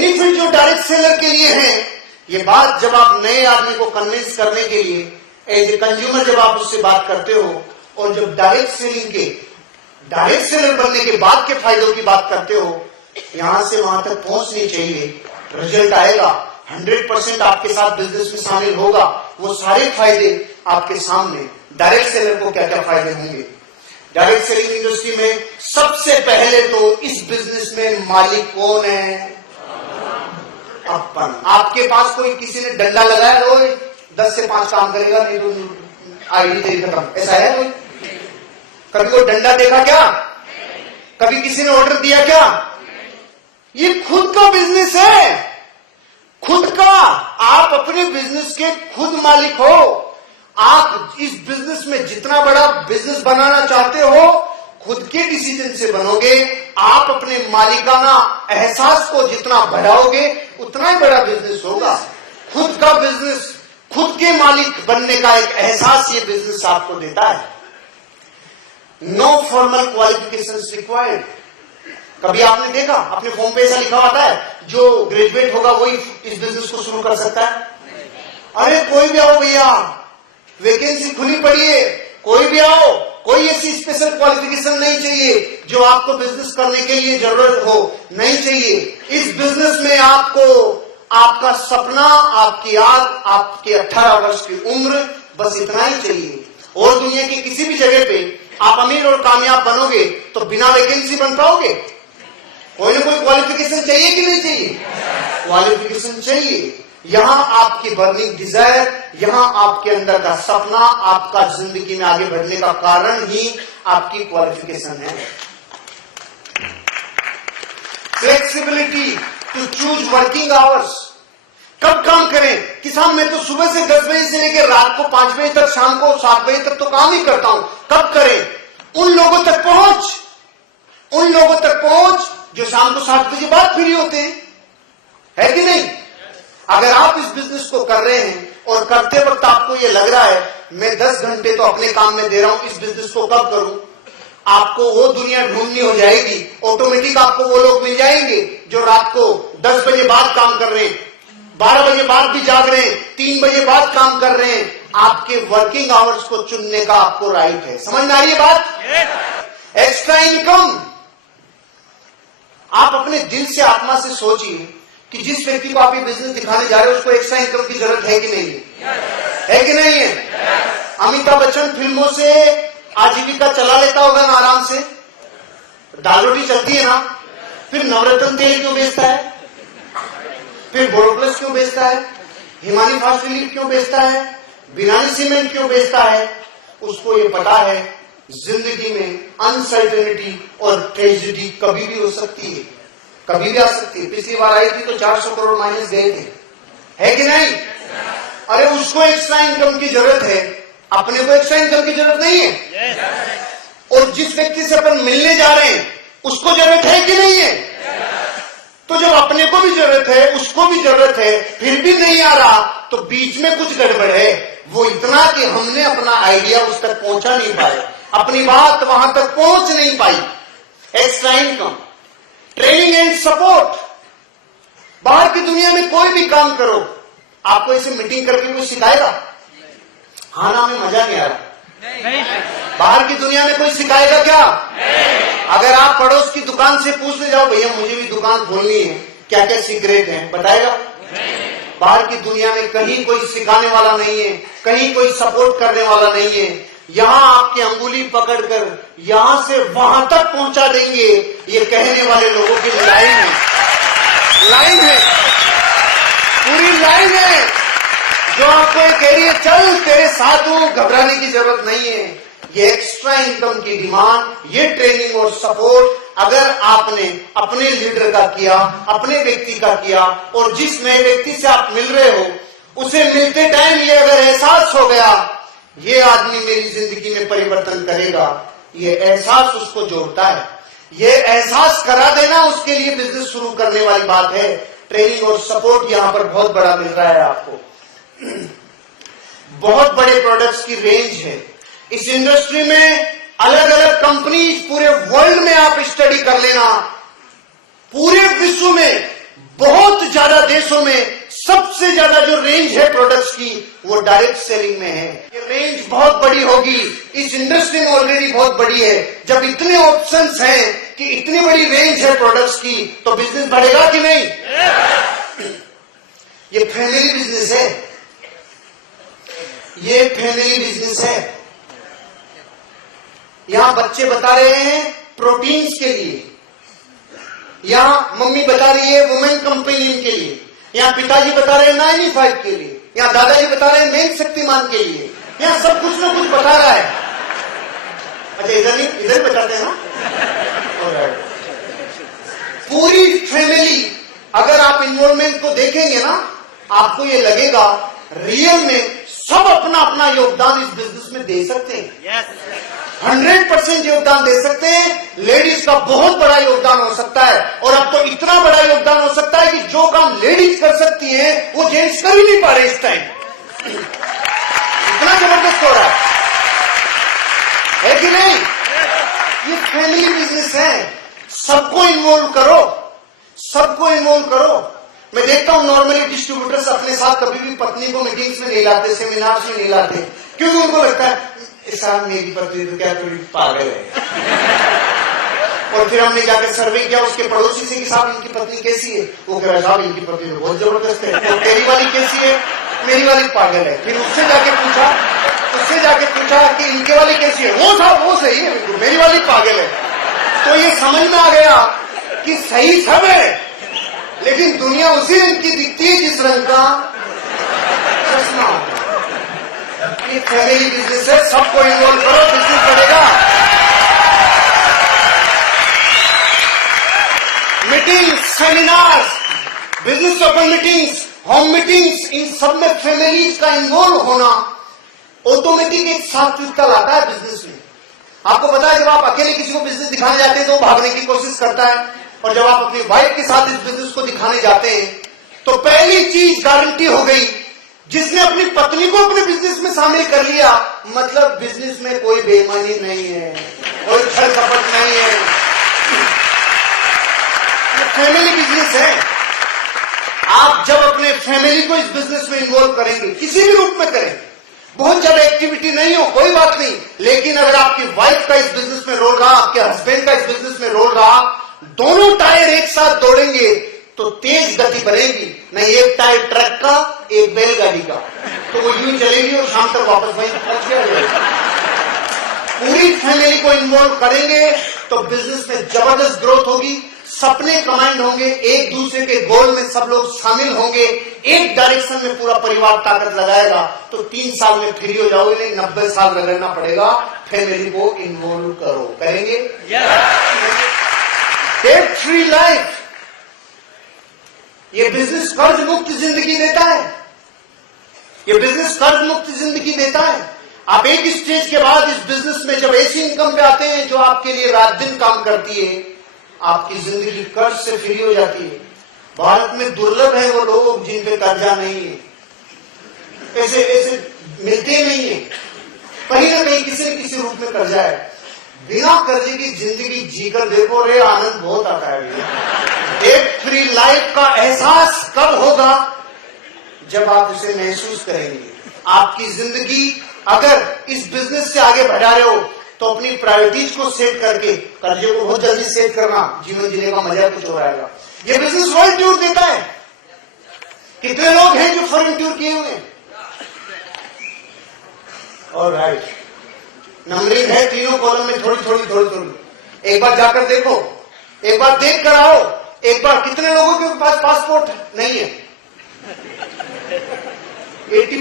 Benefit जो direct seller के लिए है, ये बात जब आप नए आदमी को कन्विंस करने के लिए एज ए कंज्यूमर जब आप उससे बात करते हो और जब डायरेक्ट सेलर बनने के बाद के फायदों की बात करते हो, यहां से वहां तक पहुंचनी चाहिए, रिजल्ट आएगा, 100% आपके साथ बिजनेस में शामिल होगा, वो सारे फायदे आपके सामने। डायरेक्ट सेलर को क्या क्या फायदे होंगे? डायरेक्ट सेलिंग इंडस्ट्री में सबसे पहले तो इस बिजनेस में मालिक कौन है? अपन। आपके पास कोई किसी ने डंडा लगाया, रोज 10 से 5 काम करेगा, नहीं तो आईडी तेरी खत्म, ऐसा है कोई? कभी कोई डंडा देखा क्या? कभी किसी ने ऑर्डर दिया क्या? ये खुद का बिजनेस है, खुद का। आप अपने बिजनेस के खुद मालिक हो। आप इस बिजनेस में जितना बड़ा बिजनेस बनाना चाहते हो, खुद के डिसीजन से बनोगे। आप अपने मालिकाना एहसास को जितना बढ़ाओगे, उतना ही बड़ा बिजनेस होगा। खुद का बिजनेस, खुद के मालिक बनने का एक एहसास ये बिजनेस आपको देता है। No formal qualifications required. कभी आपने देखा अपने फॉर्म पे ऐसा लिखा होता है, जो ग्रेजुएट होगा वही इस बिजनेस को शुरू कर सकता है? अरे कोई भी आओ भैया, वैकेंसी खुली पड़ी है, कोई भी आओ, कोई ऐसी स्पेशल क्वालिफिकेशन नहीं चाहिए जो आपको बिजनेस करने के लिए जरूरत हो, नहीं चाहिए। इस बिजनेस में आपको आपका सपना, आपकी आग, आपके 18 वर्ष की उम्र, बस इतना ही चाहिए। और दुनिया की किसी भी जगह पे आप अमीर और कामयाब बनोगे तो बिना वैकेंसी बन पाओगे? कोई ना कोई क्वालिफिकेशन चाहिए कि नहीं चाहिए? क्वालिफिकेशन चाहिए। यहां आपकी बर्निंग डिजायर, यहां आपके अंदर का सपना, आपका जिंदगी में आगे बढ़ने का कारण ही आपकी क्वालिफिकेशन है। Flexibility to choose working hours. कब काम करें? किसान मैं तो सुबह से 10 बजे से लेकर रात को 5 बजे तक, शाम को 7 बजे तक तो काम ही करता हूं। कब करें? उन लोगों तक पहुंच जो शाम को 7 बजे बाद फ्री होते हैं, है कि नहीं? अगर आप इस बिजनेस को कर रहे हैं और करते वक्त आपको ये लग रहा है मैं 10 घंटे तो अपने काम में दे रहा हूं, इस बिजनेस को कब करूं? आपको वो दुनिया ढूंढनी हो जाएगी। ऑटोमेटिक आपको वो लोग मिल जाएंगे जो रात को 10 बजे बाद काम कर रहे हैं, 12 बजे बाद भी जाग रहे हैं, 3 बजे बाद काम कर रहे हैं। आपके वर्किंग आवर्स को चुनने का आपको राइट है। समझ में आ रही है बात? Extra income. आप अपने दिल से, आत्मा से सोचिए कि जिस व्यक्ति को आप ये बिजनेस दिखाने जा रहे हो उसको एक्स्ट्रा इनकम की जरूरत है कि नहीं है कि नहीं है? अमिताभ बच्चन फिल्मों से आजीविका चला लेता होगा ना आराम से, दाल रोटी चलती है ना, फिर नवरत्न तेल क्यों बेचता है, फिर बोरोप्लस क्यों बेचता है, हिमानी फास्ट रिलीफ क्यों बेचता है, बिनानी सीमेंट क्यों बेचता है? उसको ये पता है जिंदगी में अनसर्टेनिटी और ट्रेजेडी कभी भी हो सकती है, कभी भी आ सकती है। पिछली बार आई थी तो 400 करोड़ माइनस गए थे, है कि नहीं? अरे उसको एक्स्ट्रा इनकम की जरूरत है, अपने को एक्स्ट्रा इनकम की जरूरत नहीं है। और जिस व्यक्ति से अपन मिलने जा रहे हैं उसको जरूरत है कि नहीं है? तो जब अपने को भी जरूरत है, उसको भी जरूरत है, फिर भी नहीं आ रहा तो बीच में कुछ गड़बड़ है। वो इतना कि हमने अपना आइडिया उस तक पहुंचा नहीं पाए, अपनी बात वहां तक पहुंच नहीं पाई। Extra income, training and support. बाहर की दुनिया में कोई भी काम करो, आपको ऐसे मीटिंग करके कोई सिखाएगा? हाँ ना, हमें मजा नहीं आ रहा। बाहर की दुनिया में कोई सिखाएगा क्या? अगर आप पड़ोस की दुकान से पूछ ले जाओ, भैया मुझे भी दुकान खोलनी है, क्या क्या सीक्रेट है, बताएगा? बाहर की दुनिया में कहीं कोई सिखाने वाला नहीं है, कहीं कोई सपोर्ट करने वाला नहीं है। यहां आपकी अंगुली पकड़कर यहां से वहां तक पहुंचा देंगे, ये कहने वाले लोगों की लाइन है, पूरी लाइन है जो आपको ये कह रही है चल तेरे साथ हूं, घबराने की जरूरत नहीं है। ये एक्स्ट्रा इनकम की डिमांड, ये ट्रेनिंग और सपोर्ट अगर आपने अपने लीडर का किया, अपने व्यक्ति का किया, और जिस नए व्यक्ति से आप मिल रहे हो उसे मिलते टाइम ये अगर एहसास हो गया ये आदमी मेरी जिंदगी में परिवर्तन करेगा, ये एहसास उसको जोड़ता है। ये एहसास करा देना उसके लिए बिजनेस शुरू करने वाली बात है। ट्रेनिंग और सपोर्ट यहां पर बहुत बड़ा मिल रहा है आपको। बहुत बड़े प्रोडक्ट्स की रेंज है इस इंडस्ट्री में। अलग अलग कंपनीज पूरे वर्ल्ड में आप स्टडी कर लेना, पूरे विश्व में बहुत देशों में सबसे ज्यादा जो रेंज है प्रोडक्ट्स की वो डायरेक्ट सेलिंग में है। ये रेंज बहुत बड़ी होगी, इस इंडस्ट्री में ऑलरेडी बहुत बड़ी है। जब इतने ऑप्शंस हैं कि इतनी बड़ी रेंज है प्रोडक्ट्स की, तो बिजनेस बढ़ेगा कि नहीं? ये फैमिली बिजनेस है, ये फैमिली बिजनेस है। यहां बच्चे बता रहे हैं प्रोटीन्स के लिए, यहां मम्मी बता रही है वुमेन कंपेनियन के लिए, यहां पिताजी बता रहे हैं 95 के लिए, यहां दादाजी बता रहे हैं मेन शक्तिमान के लिए, यहां सब कुछ ना कुछ बता रहा है। अच्छा इधर नहीं, इधर बताते हैं ना। पूरी फैमिली, अगर आप इन्वॉल्वमेंट को देखेंगे ना, आपको ये लगेगा रियल में सब अपना अपना योगदान इस बिजनेस में दे सकते हैं। 100% योगदान दे सकते हैं। लेडीज का बहुत बड़ा योगदान हो सकता है, और अब तो इतना बड़ा योगदान हो सकता है कि जो काम लेडीज कर सकती हैं वो जेंट्स कर ही नहीं पा रहे इस टाइम। इतना जबरदस्त हो रहा है कि नहीं? ये फैमिली बिजनेस है। सबको इन्वॉल्व करो, सबको इन्वॉल्व करो। मैं देखता हूं नॉर्मली डिस्ट्रीब्यूटर्स अपने साथ कभी भी पत्नी को मीटिंग्स में नहीं लाते, सेमिनार्स में नहीं लाते, क्योंकि उनको लगता है साहब मेरी पत्नी तो क्या थोड़ी पागल है। और फिर हमने जाकर सर्वे किया उसके पड़ोसी से कि साहब इनकी पत्नी कैसी है? वो कह रहा साहब इनकी पत्नी तो बहुत जबरदस्त है। तो तेरी वाली कैसी है? मेरी वाली पागल है। फिर उससे जाके पूछा कि इनके वाली कैसी है? वो साहब वो सही है, बिल्कुल मेरी वाली पागल है। तो ये समझ में आ गया कि सही सब है, लेकिन दुनिया उसी रंग की दिखती है जिस रंग का चश्मा। ये फैमिली बिजनेस है, सबको इन्वॉल्व करो, बिजनेस बढ़ेगा। Meetings, seminars, business open meetings, home meetings, इन सब में फैमिलीज का इन्वॉल्व होना ऑटोमेटिक एक सात्विकता लाता है बिजनेस में। आपको पता है जब आप अकेले किसी को बिजनेस दिखाने जाते हैं तो वो भागने की कोशिश करता है, और जब आप अपनी वाइफ के साथ इस बिजनेस को दिखाने जाते हैं तो पहली चीज गारंटी हो गई, जिसने अपनी पत्नी को अपने बिजनेस में शामिल कर लिया, मतलब बिजनेस में कोई बेईमानी नहीं है, कोई छल कपट नहीं है। ये फैमिली बिजनेस है। आप जब अपने फैमिली को इस बिजनेस में इन्वॉल्व करेंगे, किसी भी रूप में करें, बहुत ज्यादा एक्टिविटी नहीं हो कोई बात नहीं, लेकिन अगर आपकी वाइफ का इस बिजनेस में रोल रहा, आपके हस्बैंड का इस बिजनेस में रोल रहा, दोनों टायर एक साथ दौड़ेंगे तो तेज गति बढ़ेगी। नहीं एक टायर ट्रक का, एक बैलगाड़ी का, तो वो यूं चलेगी और शाम तक वापस वहीं पहुंच गया। पूरी फैमिली को इन्वॉल्व करेंगे तो बिजनेस में जबरदस्त ग्रोथ होगी, सपने कमांड होंगे, एक दूसरे के गोल में सब लोग शामिल होंगे, एक डायरेक्शन में पूरा परिवार ताकत लगाएगा, तो 3 साल में फ्री हो जाओगे, नहीं 90 साल रगड़ना पड़ेगा। फैमिली को इन्वॉल्व करो, करेंगे? डेट फ्री लाइफ, ये बिजनेस कर्ज मुक्त जिंदगी देता है। ये बिजनेस कर्ज मुक्त जिंदगी देता है। आप एक स्टेज के बाद इस बिजनेस में जब ऐसी इनकम पे आते हैं जो आपके लिए रात दिन काम करती है, आपकी जिंदगी कर्ज से फ्री हो जाती है। भारत में दुर्लभ है वो लोग जिन पे कर्जा नहीं है, ऐसे मिलते नहीं है। कहीं ना कहीं किसी न किसी रूप में कर्जा है। बिना कर्जे की जिंदगी जीकर देखो रे, आनंद बहुत आता है। डेट फ्री लाइफ का एहसास कब होगा? जब आप उसे महसूस करेंगे। आपकी जिंदगी अगर इस बिजनेस से आगे बढ़ा रहे हो तो अपनी प्रायोरिटीज को सेट करके कर्जे को बहुत जल्दी सेट करना, जीवन जीने का मजा कुछ हो रहेगा। ये बिजनेस वर्ल्ड टूर देता है। कितने लोग हैं जो फॉरेन टूर किए हुए हैं? ऑलराइट, नंबरिंग है तीनों कॉलम में, थोड़ी थोड़ी। एक बार जाकर देखो, एक बार देख कर आओ। एक बार कितने लोगों के पास पासपोर्ट नहीं है? 80